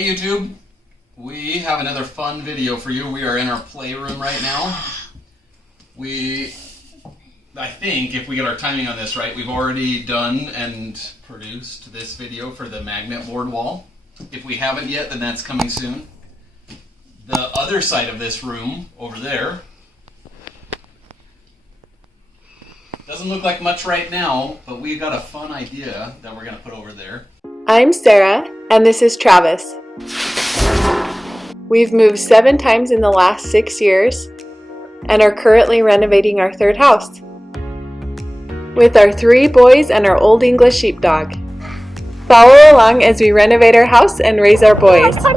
Hey YouTube, we have another fun video for you. We are in our playroom right now. I think if we get our timing on this right, we've already done and produced this video for the magnet board wall. If we haven't yet, then that's coming soon. The other side of this room, over there, doesn't look like much right now, but we've got a fun idea that we're going to put over there. I'm Sarah, and this is Travis. We've moved 7 times in the last 6 years and are currently renovating our 3rd house with our 3 boys and our Old English sheepdog. Follow along as we renovate our house and raise our boys. Hi,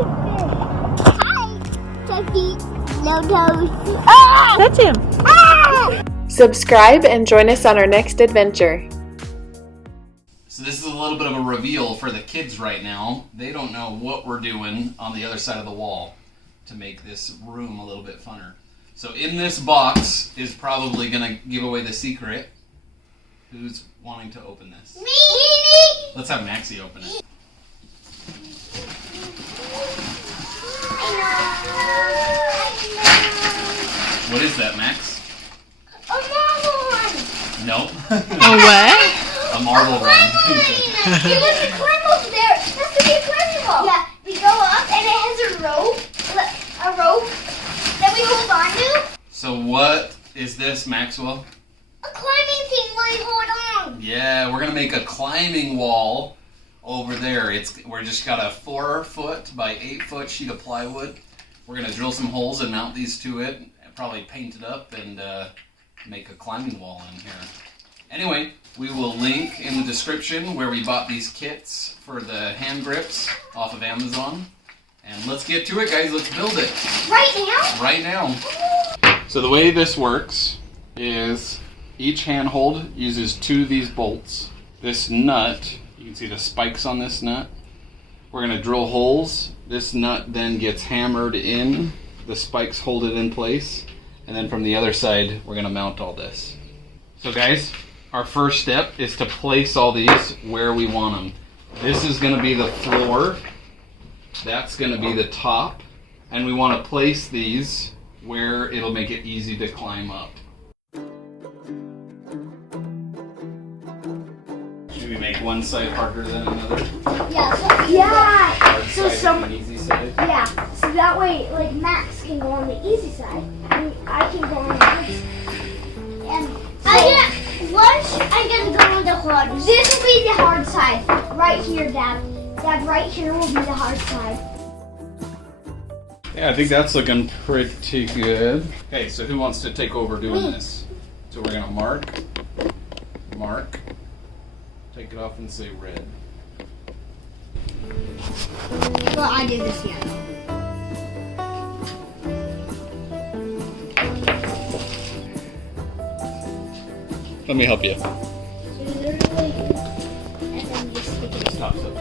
Chucky. No toes. Ah! That's him. Ah! Subscribe and join us on our next adventure. So this is a little bit of a reveal for the kids right now. They don't know what we're doing on the other side of the wall to make this room a little bit funner. So in this box is probably going to give away the secret. Who's wanting to open this? Me! Let's have Maxie open it. What is that, Max? A marble one! Nope. A what? A marble run. It was a climb over there. That's to be a climbing wall. Yeah, we go up and it has a rope that we hold on to. So what is this, Maxwell? A climbing thing where you hold on. Yeah, we're gonna make a climbing wall over there. We're just got a 4-foot by 8-foot sheet of plywood. We're gonna drill some holes and mount these to it, and probably paint it up and make a climbing wall in here. Anyway, we will link in the description where we bought these kits for the hand grips off of Amazon. And let's get to it, guys. Let's build it. Right now? Right now. So the way this works is each handhold uses 2 of these bolts. This nut, you can see the spikes on this nut. We're going to drill holes. This nut then gets hammered in. The spikes hold it in place. And then from the other side, we're going to mount all this. So guys, our first step is to place all these where we want them. This is going to be the floor. That's going to be the top. And we want to place these where it'll make it easy to climb up. Should we make one side harder than another? Yeah. Hard So side and easy side? Yeah. So that way, like Max can go on the easy side, and I can go on the hard side. And I get to go on the hard. This will be the hard side, right here, Dad. Dad, right here will be the hard side. Yeah, I think that's looking pretty good. Okay, so who wants to take over doing this? So we're gonna mark, take it off and say red. Well, I did this yellow. Let me help you. So literally, and then just stick it. Top up.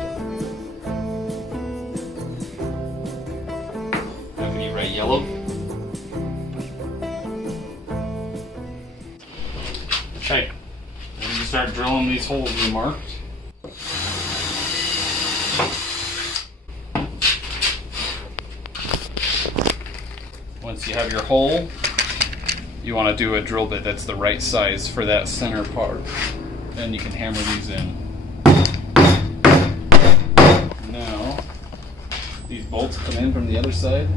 Now can you write yellow? Okay. And we can start drilling these holes we marked. Once you have your hole, you want to do a drill bit that's the right size for that center part. Then you can hammer these in. Now, these bolts come in from the other side.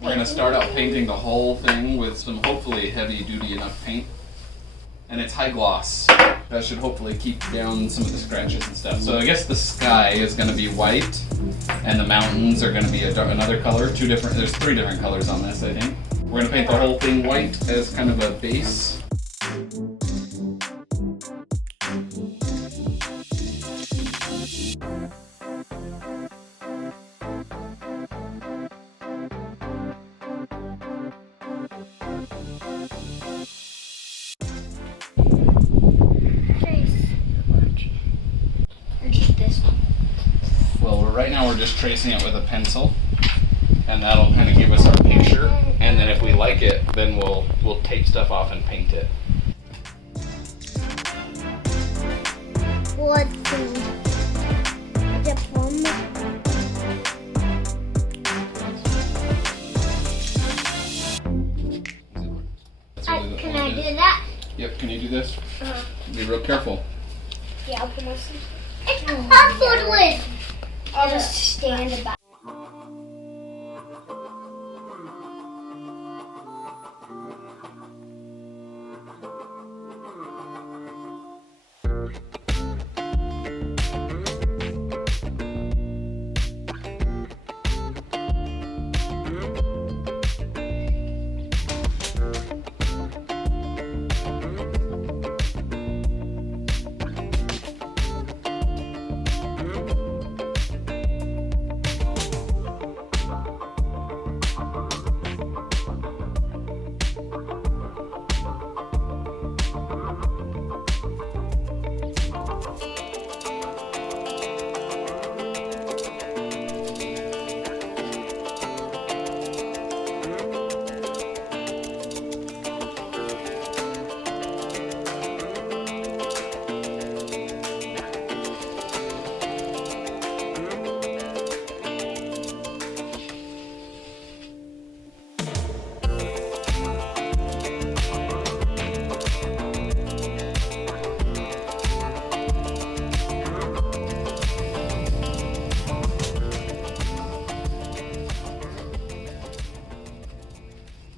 We're going to start out painting the whole thing with some hopefully heavy duty enough paint. And it's high gloss. That should hopefully keep down some of the scratches and stuff. So I guess the sky is going to be white and the mountains are going to be another color. There's 3 different colors on this, I think. We're going to paint the whole thing white as kind of a base. Right now we're just tracing it with a pencil, and that'll kind of give us our picture. And then if we like it, then we'll tape stuff off and paint it. What's the plum? Can I do that? Yep, can you do this? Be real careful. Yeah, I'll put my sleeve. I'll put it with. I'll just stand about.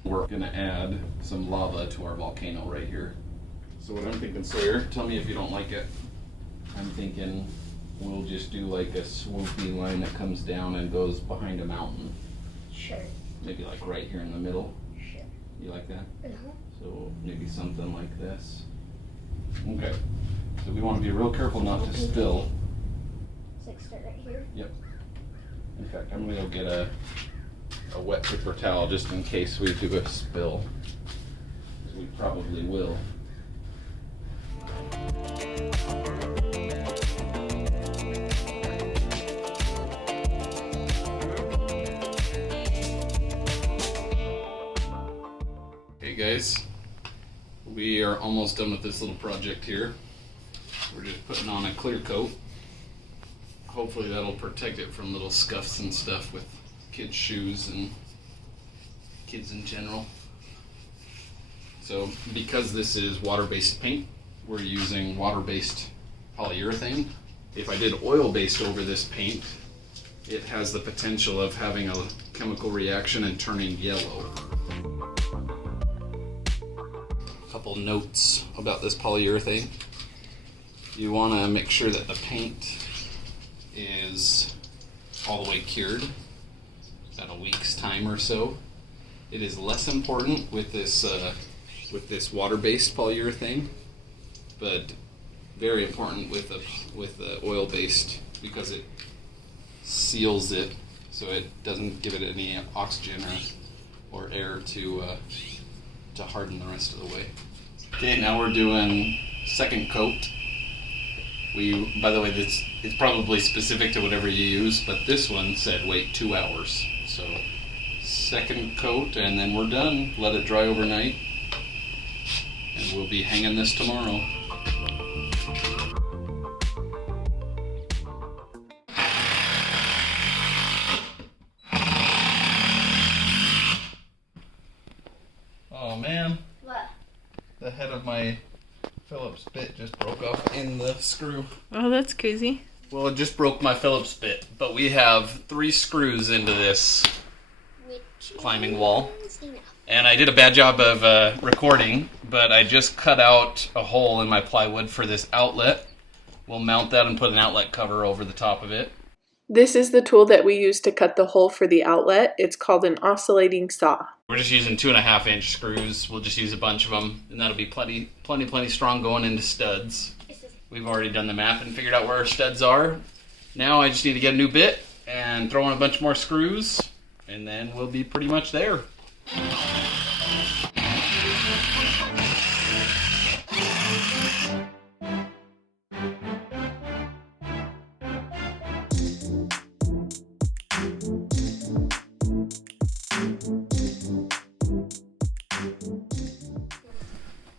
We're gonna add some lava to our volcano right here. So what I'm thinking, Sawyer, tell me if you don't like it. I'm thinking we'll just do like a swoopy line that comes down and goes behind a mountain. Sure. Maybe like right here in the middle. Sure. You like that? Uh-huh. So maybe something like this. Okay. So we want to be real careful not to spill. So I start right here. Yep. In fact, I'm gonna go get a wet paper towel just in case we do a spill. 'Cause we probably will. Hey guys, we are almost done with this little project here. We're just putting on a clear coat. Hopefully that'll protect it from little scuffs and stuff with kids' shoes and kids in general. So because this is water-based paint, we're using water-based polyurethane. If I did oil-based over this paint, it has the potential of having a chemical reaction and turning yellow. Couple notes about this polyurethane. You want to make sure that the paint is all the way cured, about a week's time or so. It is less important with this water-based polyurethane, but very important with the oil-based because it seals it so it doesn't give it any oxygen or air to harden the rest of the way. Okay, now we're doing second coat. By the way, it's probably specific to whatever you use, but this one said wait 2 hours. So second coat, and then we're done. Let it dry overnight, and we'll be hanging this tomorrow. Oh man. What? The head of my Phillips bit just broke off in the screw. Oh, that's crazy. Well, it just broke my Phillips bit, but we have 3 screws into this climbing wall. And I did a bad job of recording, but I just cut out a hole in my plywood for this outlet. We'll mount that and put an outlet cover over the top of it. This is the tool that we use to cut the hole for the outlet. It's called an oscillating saw. We're just using 2.5-inch screws. We'll just use a bunch of them, and that'll be plenty strong going into studs. We've already done the math and figured out where our studs are. Now I just need to get a new bit and throw in a bunch more screws, and then we'll be pretty much there.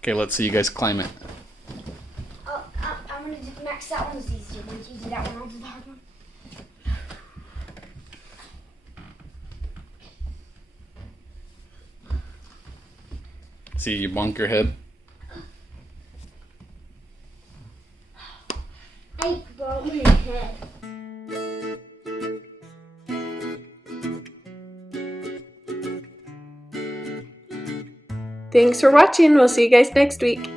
Okay, let's see you guys climb it. Oh, I'm gonna do Max. That one's easier. Once you do that one, I'll do the hard one. See, you bonk your head. I broke my head. Thanks for watching. We'll see you guys next week.